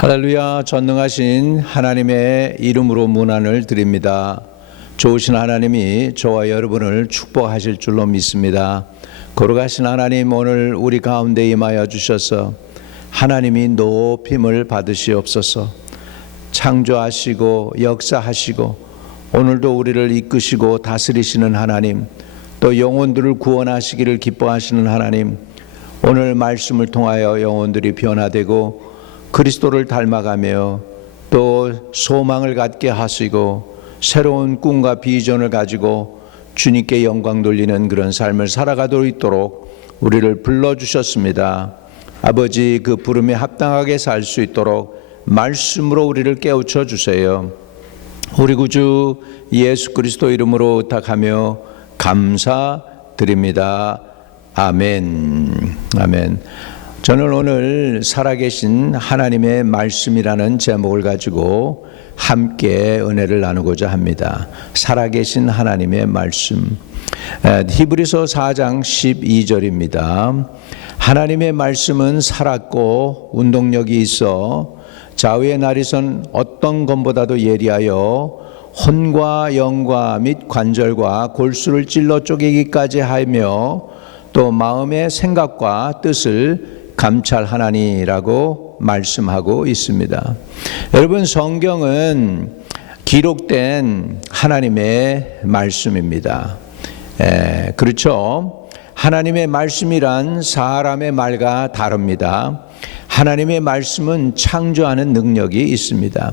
할렐루야. 전능하신 하나님의 이름으로 문안을 드립니다. 좋으신 하나님이 저와 여러분을 축복하실 줄로 믿습니다. 거룩하신 하나님, 오늘 우리 가운데 임하여 주셔서 하나님이 높임을 받으시옵소서. 창조하시고 역사하시고 오늘도 우리를 이끄시고 다스리시는 하나님, 또 영혼들을 구원하시기를 기뻐하시는 하나님, 오늘 말씀을 통하여 영혼들이 변화되고 그리스도를 닮아가며 또 소망을 갖게 하시고 새로운 꿈과 비전을 가지고 주님께 영광 돌리는 그런 삶을 살아가도록 있도록 우리를 불러주셨습니다. 아버지, 그 부름에 합당하게 살 수 있도록 말씀으로 우리를 깨우쳐 주세요. 우리 구주 예수 그리스도 이름으로 부탁하며 감사드립니다. 아멘. 아멘. 저는 오늘 살아계신 하나님의 말씀이라는 제목을 가지고 함께 은혜를 나누고자 합니다. 살아계신 하나님의 말씀. 히브리서 4장 12절입니다. 하나님의 말씀은 살았고 운동력이 있어 좌우의 날이선 어떤 것보다도 예리하여 혼과 영과 및 관절과 골수를 찔러 쪼개기까지 하며 또 마음의 생각과 뜻을 감찰하나니라고 말씀하고 있습니다. 여러분, 성경은 기록된 하나님의 말씀입니다. 그렇죠? 하나님의 말씀이란 사람의 말과 다릅니다. 하나님의 말씀은 창조하는 능력이 있습니다.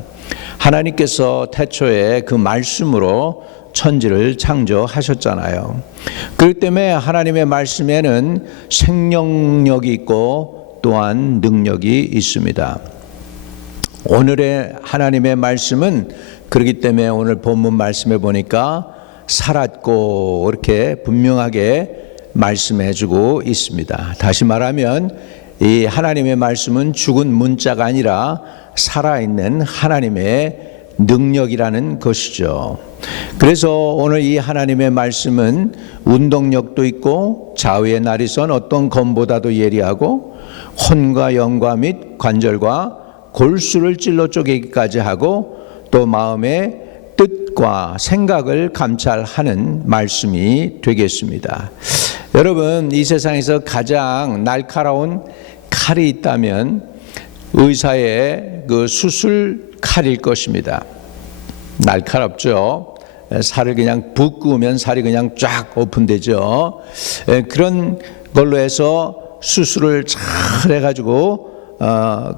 하나님께서 태초에 그 말씀으로 천지를 창조하셨잖아요. 그렇기 때문에 하나님의 말씀에는 생명력이 있고 또한 능력이 있습니다. 오늘의 하나님의 말씀은 그렇기 때문에 오늘 본문 말씀에 보니까 살았고 이렇게 분명하게 말씀해 주고 있습니다. 다시 말하면 이 하나님의 말씀은 죽은 문자가 아니라 살아있는 하나님의 능력이라는 것이죠. 그래서 오늘 이 하나님의 말씀은 운동력도 있고 좌우의 날이선 어떤 검보다도 예리하고 혼과 영과 및 관절과 골수를 찔러 쪼개기까지 하고 또 마음의 뜻과 생각을 감찰하는 말씀이 되겠습니다. 여러분, 이 세상에서 가장 날카로운 칼이 있다면 의사의 그 수술 칼일 것입니다. 날카롭죠. 살을 그냥 붓 구우면 살이 그냥 쫙 오픈되죠. 그런 걸로 해서 수술을 잘 해가지고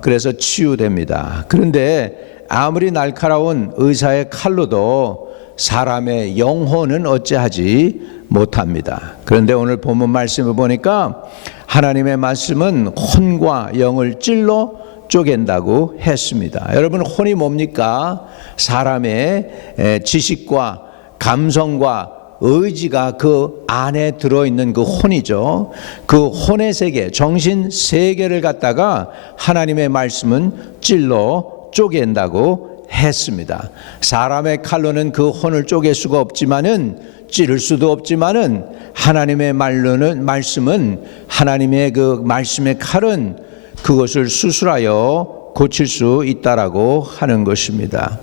그래서 치유됩니다. 그런데 아무리 날카로운 의사의 칼로도 사람의 영혼은 어찌하지 못합니다. 그런데 오늘 본문 말씀을 보니까 하나님의 말씀은 혼과 영을 찔러 쪼갠다고 했습니다. 여러분, 혼이 뭡니까? 사람의 지식과 감성과 의지가 그 안에 들어있는 그 혼이죠. 그 혼의 세계, 정신 세계를 갖다가 하나님의 말씀은 찔러 쪼갠다고 했습니다. 사람의 칼로는 그 혼을 쪼갤 수가 없지만은, 찌를 수도 없지만은, 하나님의 말씀은 하나님의 그 말씀의 칼은 그것을 수술하여 고칠 수 있다라고 하는 것입니다.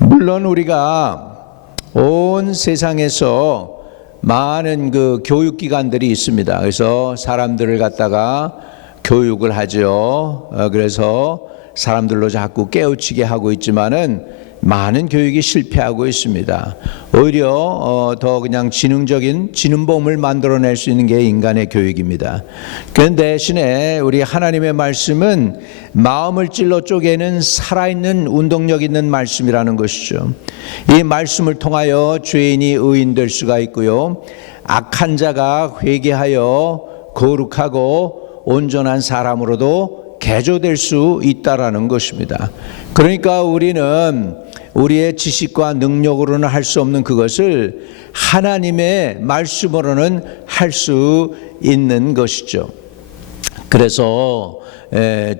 물론 우리가 온 세상에서 많은 그 교육기관들이 있습니다. 그래서 사람들을 갖다가 교육을 하죠. 그래서 사람들로 자꾸 깨우치게 하고 있지만은 많은 교육이 실패하고 있습니다. 오히려 더 그냥 지능적인 지능범을 만들어낼 수 있는 게 인간의 교육입니다. 그 대신에 우리 하나님의 말씀은 마음을 찔러 쪼개는 살아있는 운동력 있는 말씀이라는 것이죠. 이 말씀을 통하여 죄인이 의인될 수가 있고요, 악한 자가 회개하여 거룩하고 온전한 사람으로도 개조될 수 있다라는 것입니다. 그러니까 우리는 우리의 지식과 능력으로는 할 수 없는 그것을 하나님의 말씀으로는 할 수 있는 것이죠. 그래서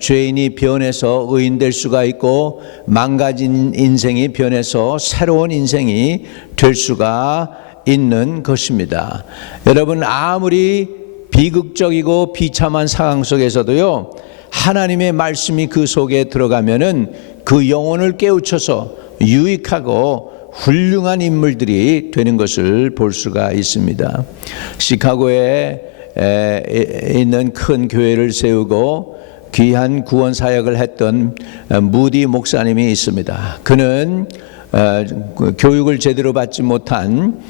죄인이 변해서 의인 될 수가 있고, 망가진 인생이 변해서 새로운 인생이 될 수가 있는 것입니다. 여러분, 아무리 비극적이고 비참한 상황 속에서도요, 하나님의 말씀이 그 속에 들어가면은 그 영혼을 깨우쳐서 유익하고 훌륭한 인물들이 되는 것을 볼 수가 있습니다. 시카고에 있는 큰 교회를 세우고 귀한 구원 사역을 했던 무디 목사님이 있습니다. 그는 교육을 제대로 받지 못한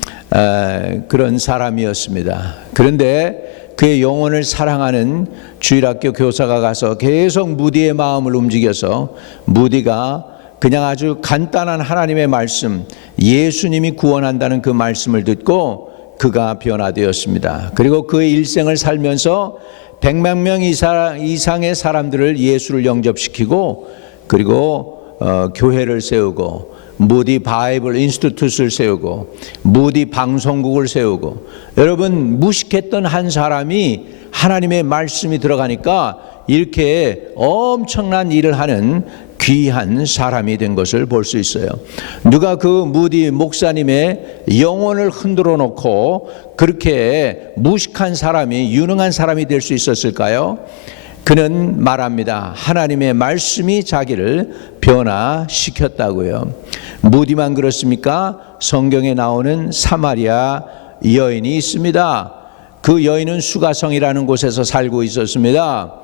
그런 사람이었습니다. 그런데 그의 영혼을 사랑하는 주일학교 교사가 가서 계속 무디의 마음을 움직여서 무디가 그냥 아주 간단한 하나님의 말씀, 예수님이 구원한다는 그 말씀을 듣고 그가 변화되었습니다. 그리고 그의 일생을 살면서 100만 명 이상의 사람들을 예수를 영접시키고, 그리고 교회를 세우고, 무디 바이블 인스티튜트를 세우고, 무디 방송국을 세우고, 여러분, 무식했던 한 사람이 하나님의 말씀이 들어가니까 이렇게 엄청난 일을 하는 귀한 사람이 된 것을 볼 수 있어요. 누가 그 무디 목사님의 영혼을 흔들어 놓고 그렇게 무식한 사람이 유능한 사람이 될 수 있었을까요? 그는 말합니다. 하나님의 말씀이 자기를 변화시켰다고요. 무디만 그렇습니까? 성경에 나오는 사마리아 여인이 있습니다. 그 여인은 수가성이라는 곳에서 살고 있었습니다.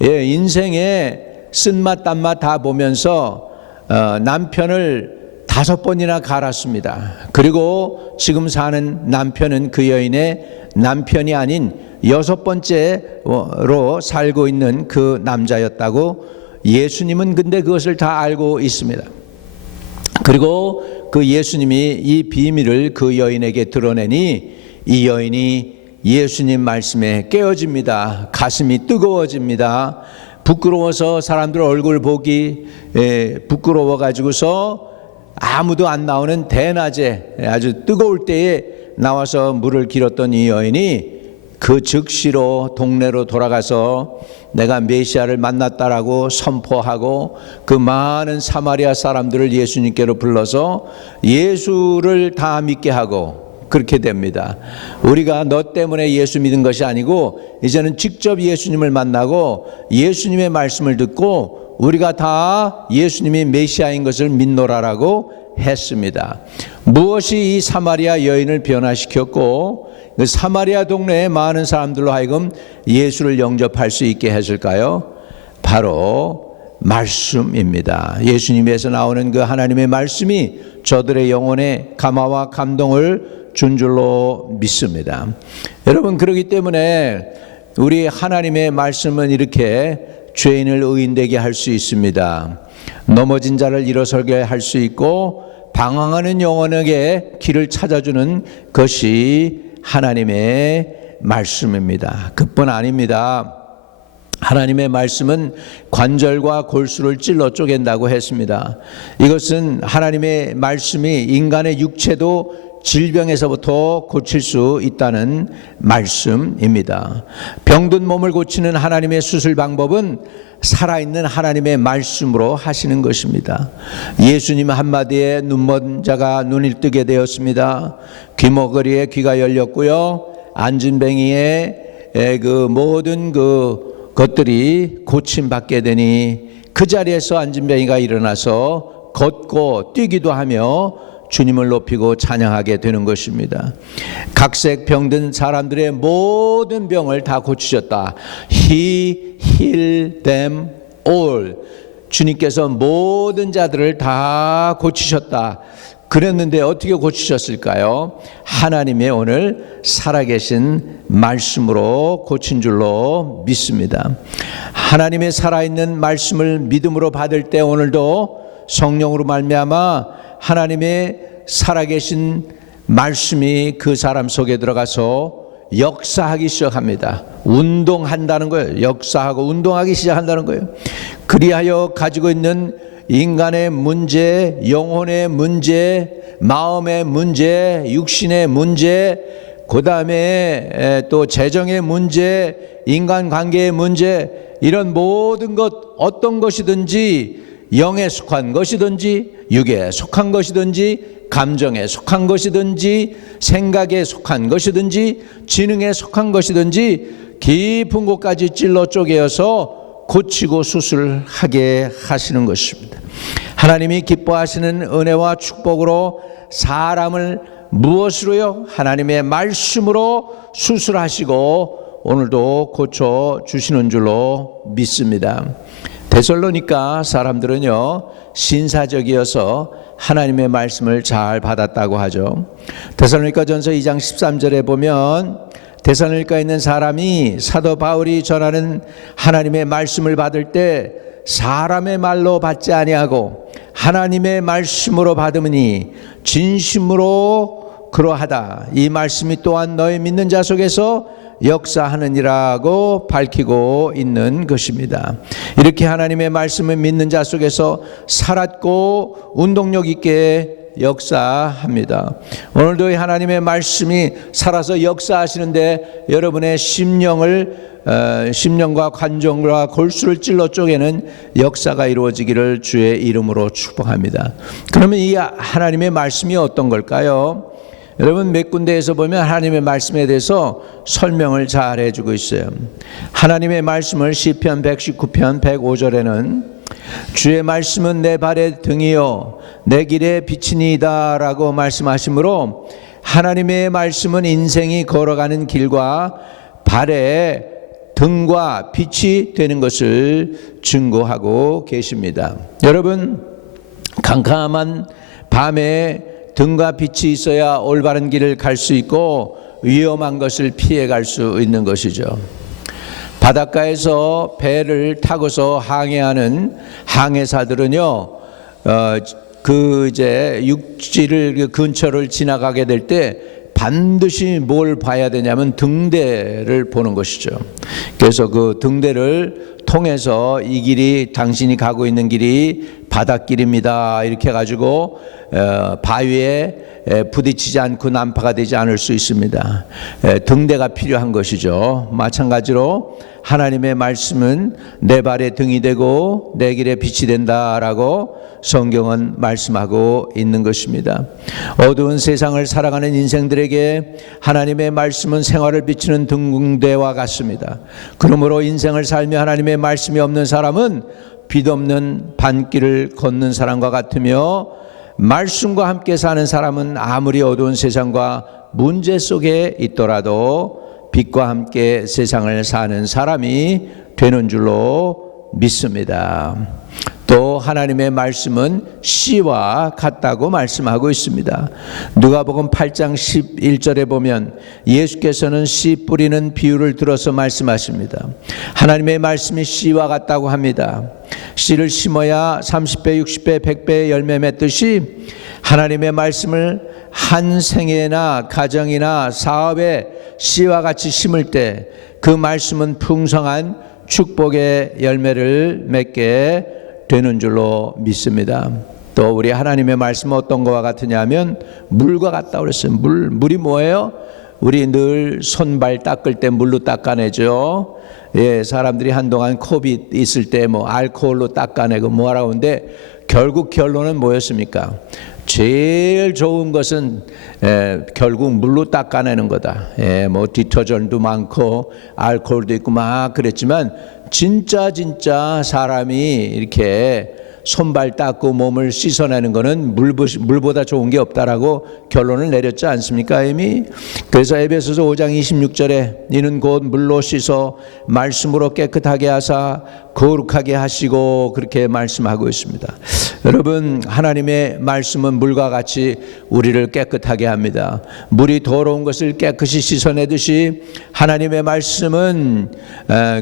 인생에 쓴맛 단맛 다 보면서 남편을 5번이나 갈았습니다. 그리고 지금 사는 남편은 그 여인의 남편이 아닌 6번째로 살고 있는 그 남자였다고 예수님은 근데 그것을 다 알고 있습니다. 그리고 그 예수님이 이 비밀을 그 여인에게 드러내니 이 여인이 예수님 말씀에 깨어집니다. 가슴이 뜨거워집니다. 부끄러워서 사람들 얼굴 보기 부끄러워 가지고서 아무도 안 나오는 대낮에 아주 뜨거울 때에 나와서 물을 길었던 이 여인이 그 즉시로 동네로 돌아가서 내가 메시아를 만났다라고 선포하고 그 많은 사마리아 사람들을 예수님께로 불러서 예수를 다 믿게 하고 그렇게 됩니다. 우리가 너 때문에 예수 믿은 것이 아니고 이제는 직접 예수님을 만나고 예수님의 말씀을 듣고 우리가 다 예수님이 메시아인 것을 믿노라라고 했습니다. 무엇이 이 사마리아 여인을 변화시켰고 그 사마리아 동네의 많은 사람들로 하여금 예수를 영접할 수 있게 했을까요? 바로 말씀입니다. 예수님에서 나오는 그 하나님의 말씀이 저들의 영혼에 감화와 감동을 준 줄로 믿습니다. 여러분, 그렇기 때문에 우리 하나님의 말씀은 이렇게 죄인을 의인되게 할 수 있습니다. 넘어진 자를 일어서게 할 수 있고 방황하는 영혼에게 길을 찾아주는 것이 하나님의 말씀입니다. 그뿐 아닙니다. 하나님의 말씀은 관절과 골수를 찔러 쪼갠다고 했습니다. 이것은 하나님의 말씀이 인간의 육체도 질병에서부터 고칠 수 있다는 말씀입니다. 병든 몸을 고치는 하나님의 수술 방법은 살아있는 하나님의 말씀으로 하시는 것입니다. 예수님 한마디에 눈먼 자가 눈을 뜨게 되었습니다. 귀머거리에 귀가 열렸고요. 안진뱅이의 그 모든 그 것들이 고침받게 되니 그 자리에서 안진뱅이가 일어나서 걷고 뛰기도 하며 주님을 높이고 찬양하게 되는 것입니다. 각색 병든 사람들의 모든 병을 다 고치셨다. He healed them all. 주님께서 모든 자들을 다 고치셨다. 그랬는데 어떻게 고치셨을까요? 하나님의 오늘 살아계신 말씀으로 고친 줄로 믿습니다. 하나님의 살아있는 말씀을 믿음으로 받을 때 오늘도 성령으로 말미암아 하나님의 살아계신 말씀이 그 사람 속에 들어가서 역사하기 시작합니다. 운동한다는 거예요. 역사하고 운동하기 시작한다는 거예요. 그리하여 가지고 있는 인간의 문제, 영혼의 문제, 마음의 문제, 육신의 문제, 그 다음에 또 재정의 문제, 인간관계의 문제, 이런 모든 것 어떤 것이든지 영에 속한 것이든지 육에 속한 것이든지 감정에 속한 것이든지 생각에 속한 것이든지 지능에 속한 것이든지 깊은 곳까지 찔러 쪼개어서 고치고 수술하게 하시는 것입니다. 하나님이 기뻐하시는 은혜와 축복으로 사람을 무엇으로요? 하나님의 말씀으로 수술하시고 오늘도 고쳐주시는 줄로 믿습니다. 데살로니가 사람들은요, 신사적이어서 하나님의 말씀을 잘 받았다고 하죠. 데살로니가전서 2장 13절에 보면 데살로니가에 있는 사람이 사도 바울이 전하는 하나님의 말씀을 받을 때 사람의 말로 받지 아니하고 하나님의 말씀으로 받음으니 진심으로 그러하다. 이 말씀이 또한 너희 믿는 자 속에서 역사하느니라고 밝히고 있는 것입니다. 이렇게 하나님의 말씀을 믿는 자 속에서 살았고 운동력 있게 역사합니다. 오늘도 하나님의 말씀이 살아서 역사하시는데 여러분의 심령과 관정과 골수를 찔러 쪼개는 역사가 이루어지기를 주의 이름으로 축복합니다. 그러면 이 하나님의 말씀이 어떤 걸까요? 여러분 몇 군데에서 보면 하나님의 말씀에 대해서 설명을 잘 해주고 있어요. 하나님의 말씀을 시편 119편 105절에는 주의 말씀은 내 발의 등이요 내 길의 빛이니이다 라고 말씀하시므로 하나님의 말씀은 인생이 걸어가는 길과 발의 등과 빛이 되는 것을 증거하고 계십니다. 여러분 캄캄한 밤에 등과 빛이 있어야 올바른 길을 갈 수 있고 위험한 것을 피해 갈 수 있는 것이죠. 바닷가에서 배를 타고서 항해하는 항해사들은요, 육지를 근처를 지나가게 될 때 반드시 뭘 봐야 되냐면 등대를 보는 것이죠. 그래서 그 등대를 통해서 이 길이 당신이 가고 있는 길이 바닷길입니다. 이렇게 해가지고 바위에 부딪히지 않고 난파가 되지 않을 수 있습니다. 등대가 필요한 것이죠. 마찬가지로 하나님의 말씀은 내 발의 등이 되고 내 길의 빛이 된다라고 성경은 말씀하고 있는 것입니다. 어두운 세상을 살아가는 인생들에게 하나님의 말씀은 생활을 비추는 등대와 같습니다. 그러므로 인생을 살며 하나님의 말씀이 없는 사람은 빛 없는 반길을 걷는 사람과 같으며 말씀과 함께 사는 사람은 아무리 어두운 세상과 문제 속에 있더라도 빛과 함께 세상을 사는 사람이 되는 줄로 믿습니다. 또 하나님의 말씀은 씨와 같다고 말씀하고 있습니다. 누가복음 8장 11절에 보면 예수께서는 씨 뿌리는 비유를 들어서 말씀하십니다. 하나님의 말씀이 씨와 같다고 합니다. 씨를 심어야 30배, 60배, 100배의 열매 맺듯이 하나님의 말씀을 한 생애나 가정이나 사업에 씨와 같이 심을 때 그 말씀은 풍성한 축복의 열매를 맺게 되는 줄로 믿습니다. 또 우리 하나님의 말씀은 어떤 것과 같으냐면 물과 같다고 그랬어요. 물이 뭐예요? 우리 늘 손발 닦을 때 물로 닦아내죠. 사람들이 한동안 코빗 있을 때 알코올로 닦아내고 뭐라고 하는데 결국 결론은 뭐였습니까? 제일 좋은 것은 결국 물로 닦아내는 거다. 디터전도 많고 알코올도 있고 막 그랬지만 진짜 사람이 이렇게 손발 닦고 몸을 씻어내는 거는 물보다 좋은 게 없다라고 결론을 내렸지 않습니까 이미? 그래서 에베소서 5장 26절에 이는 곧 물로 씻어 말씀으로 깨끗하게 하사 거룩하게 하시고 그렇게 말씀하고 있습니다. 여러분 하나님의 말씀은 물과 같이 우리를 깨끗하게 합니다. 물이 더러운 것을 깨끗이 씻어내듯이 하나님의 말씀은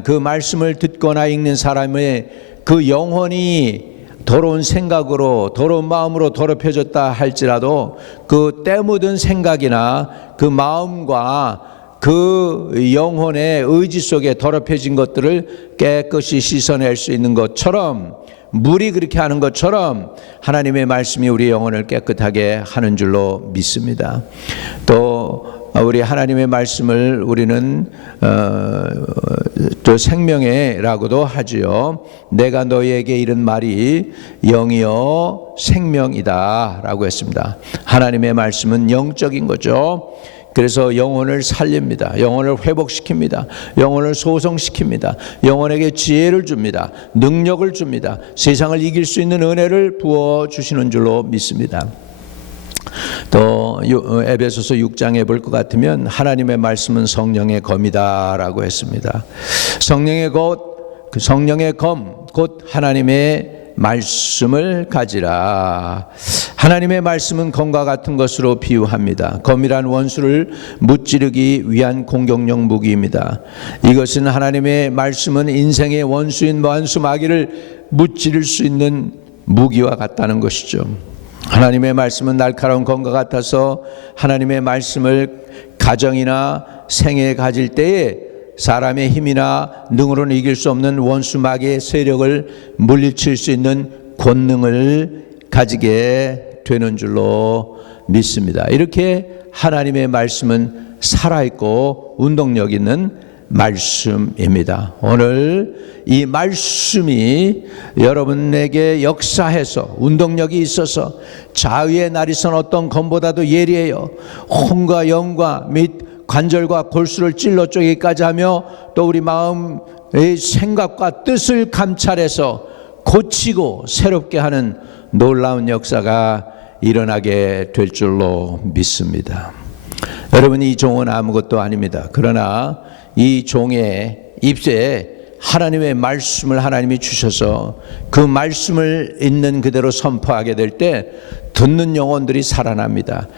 그 말씀을 듣거나 읽는 사람의 그 영혼이 더러운 생각으로 더러운 마음으로 더럽혀졌다 할지라도 그 때묻은 생각이나 그 마음과 그 영혼의 의지 속에 더럽혀진 것들을 깨끗이 씻어낼 수 있는 것처럼 물이 그렇게 하는 것처럼 하나님의 말씀이 우리 영혼을 깨끗하게 하는 줄로 믿습니다. 또 우리 하나님의 말씀을 우리는 또 생명이라고도 하지요. 내가 너희에게 이른 말이 영이요 생명이다 라고 했습니다. 하나님의 말씀은 영적인 거죠. 그래서 영혼을 살립니다. 영혼을 회복시킵니다. 영혼을 소성시킵니다. 영혼에게 지혜를 줍니다. 능력을 줍니다. 세상을 이길 수 있는 은혜를 부어주시는 줄로 믿습니다. 또 에베소서 6장에 볼 것 같으면 하나님의 말씀은 성령의 검이다라고 했습니다. 성령의 검, 곧 하나님의 말씀을 가지라. 하나님의 말씀은 검과 같은 것으로 비유합니다. 검이란 원수를 무찌르기 위한 공격용 무기입니다. 이것은 하나님의 말씀은 인생의 원수인 원수 마귀를 무찌를 수 있는 무기와 같다는 것이죠. 하나님의 말씀은 날카로운 검과 같아서 하나님의 말씀을 가정이나 생애에 가질 때에 사람의 힘이나 능으로는 이길 수 없는 원수 마귀의 세력을 물리칠 수 있는 권능을 가지게 되는 줄로 믿습니다. 이렇게 하나님의 말씀은 살아있고 운동력 있는 말씀입니다. 오늘 이 말씀이 여러분에게 역사해서 운동력이 있어서 자위의 날이 선 어떤 검보다도 예리해요. 혼과 영과 및 관절과 골수를 찔러 쪼개기까지 하며 또 우리 마음의 생각과 뜻을 감찰해서 고치고 새롭게 하는 놀라운 역사가 일어나게 될 줄로 믿습니다. 여러분, 이 종은 아무것도 아닙니다. 그러나 이 종의 입새에 하나님의 말씀을 하나님이 주셔서 그 말씀을 있는 그대로 선포하게 될 때 듣는 영혼들이 살아납니다.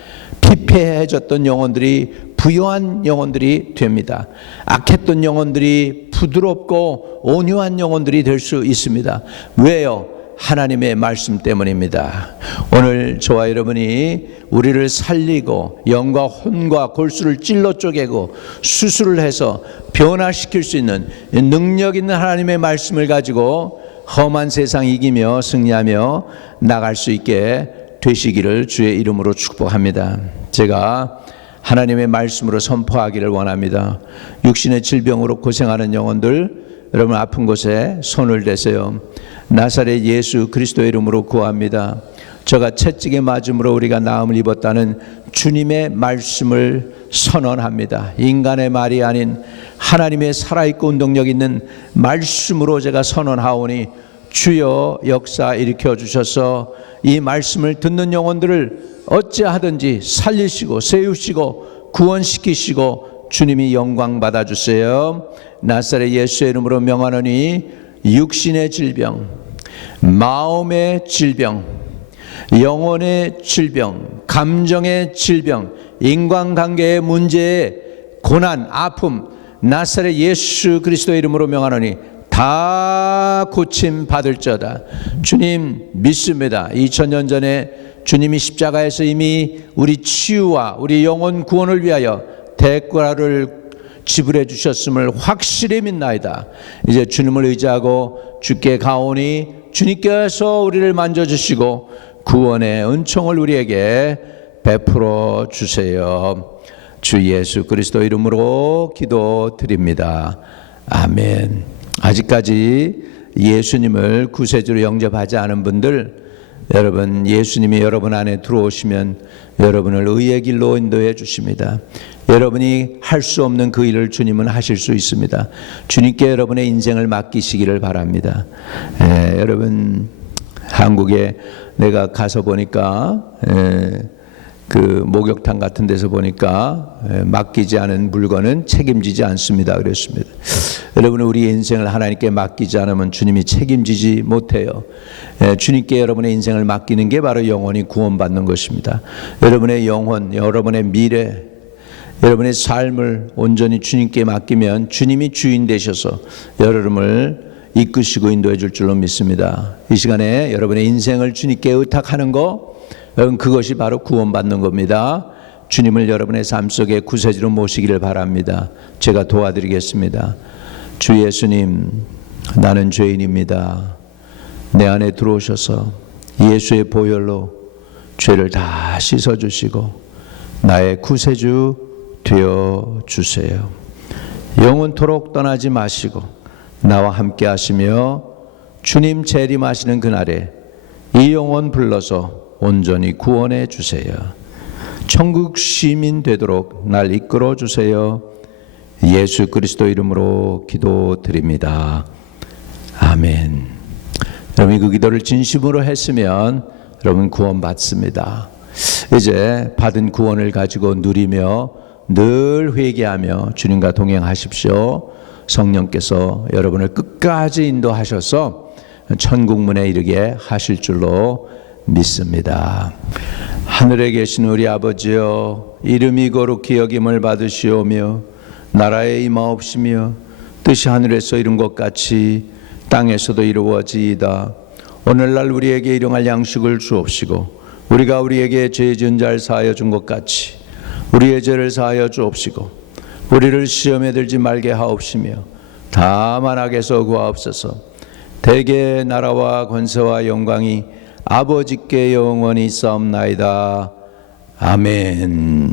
피폐해졌던 영혼들이 부요한 영혼들이 됩니다. 악했던 영혼들이 부드럽고 온유한 영혼들이 될 수 있습니다. 왜요? 하나님의 말씀 때문입니다. 오늘 저와 여러분이 우리를 살리고 영과 혼과 골수를 찔러 쪼개고 수술을 해서 변화시킬 수 있는 능력 있는 하나님의 말씀을 가지고 험한 세상 이기며 승리하며 나갈 수 있게 되시기를 주의 이름으로 축복합니다. 제가 하나님의 말씀으로 선포하기를 원합니다. 육신의 질병으로 고생하는 영혼들, 여러분 아픈 곳에 손을 대세요. 나사렛 예수 그리스도의 이름으로 구합니다. 저가 채찍에 맞음으로 우리가 나음을 입었다는 주님의 말씀을 선언합니다. 인간의 말이 아닌 하나님의 살아있고 운동력 있는 말씀으로 제가 선언하오니 주여 역사 일으켜 주셔서 이 말씀을 듣는 영혼들을 어찌하든지 살리시고 세우시고 구원시키시고 주님이 영광 받아주세요. 나사렛 예수의 이름으로 명하노니 육신의 질병, 마음의 질병, 영혼의 질병, 감정의 질병, 인간관계의 문제의 고난, 아픔, 나사렛 예수 그리스도의 이름으로 명하노니 다 고침 받을지어다. 주님 믿습니다. 2000년 전에 주님이 십자가에서 이미 우리 치유와 우리 영혼 구원을 위하여 대가를 지불해 주셨음을 확실히 믿나이다. 이제 주님을 의지하고 주께 가오니 주님께서 우리를 만져주시고 구원의 은총을 우리에게 베풀어 주세요. 주 예수 그리스도 이름으로 기도드립니다. 아멘. 아직까지 예수님을 구세주로 영접하지 않은 분들, 여러분 예수님이 여러분 안에 들어오시면 여러분을 의의 길로 인도해 주십니다. 여러분이 할 수 없는 그 일을 주님은 하실 수 있습니다. 주님께 여러분의 인생을 맡기시기를 바랍니다. 여러분 한국에 내가 가서 보니까 그 목욕탕 같은 데서 보니까 맡기지 않은 물건은 책임지지 않습니다 그랬습니다. 여러분 우리의 인생을 하나님께 맡기지 않으면 주님이 책임지지 못해요. 주님께 여러분의 인생을 맡기는 게 바로 영혼이 구원받는 것입니다. 여러분의 영혼, 여러분의 미래, 여러분의 삶을 온전히 주님께 맡기면 주님이 주인 되셔서 여러분을 이끄시고 인도해 줄 줄로 믿습니다. 이 시간에 여러분의 인생을 주님께 의탁하는 거, 여러분 그것이 바로 구원받는 겁니다. 주님을 여러분의 삶 속에 구세주로 모시기를 바랍니다. 제가 도와드리겠습니다. 주 예수님, 나는 죄인입니다. 내 안에 들어오셔서 예수의 보혈로 죄를 다 씻어주시고 나의 구세주 되어 주세요. 영원토록 떠나지 마시고 나와 함께 하시며 주님 재림하시는 그날에 이 영혼 불러서 온전히 구원해 주세요. 천국 시민 되도록 날 이끌어 주세요. 예수 그리스도 이름으로 기도드립니다. 아멘. 여러분이 그 기도를 진심으로 했으면 여러분 구원 받습니다. 이제 받은 구원을 가지고 누리며 늘 회개하며 주님과 동행하십시오. 성령께서 여러분을 끝까지 인도하셔서 천국문에 이르게 하실 줄로 믿습니다. 하늘에 계신 우리 아버지여, 이름이 거룩히 여김을 받으시오며 나라에 임하옵시며 뜻이 하늘에서 이룬 것 같이 땅에서도 이루어지이다. 오늘날 우리에게 일용할 양식을 주옵시고 우리가 우리에게 죄 지은 자를 사하여 준 것 같이 우리의 죄를 사하여 주옵시고 우리를 시험에 들지 말게 하옵시며 다만 악에서 구하옵소서. 대개 나라와 권세와 영광이 아버지께 영원히 있사옵나이다. 아멘.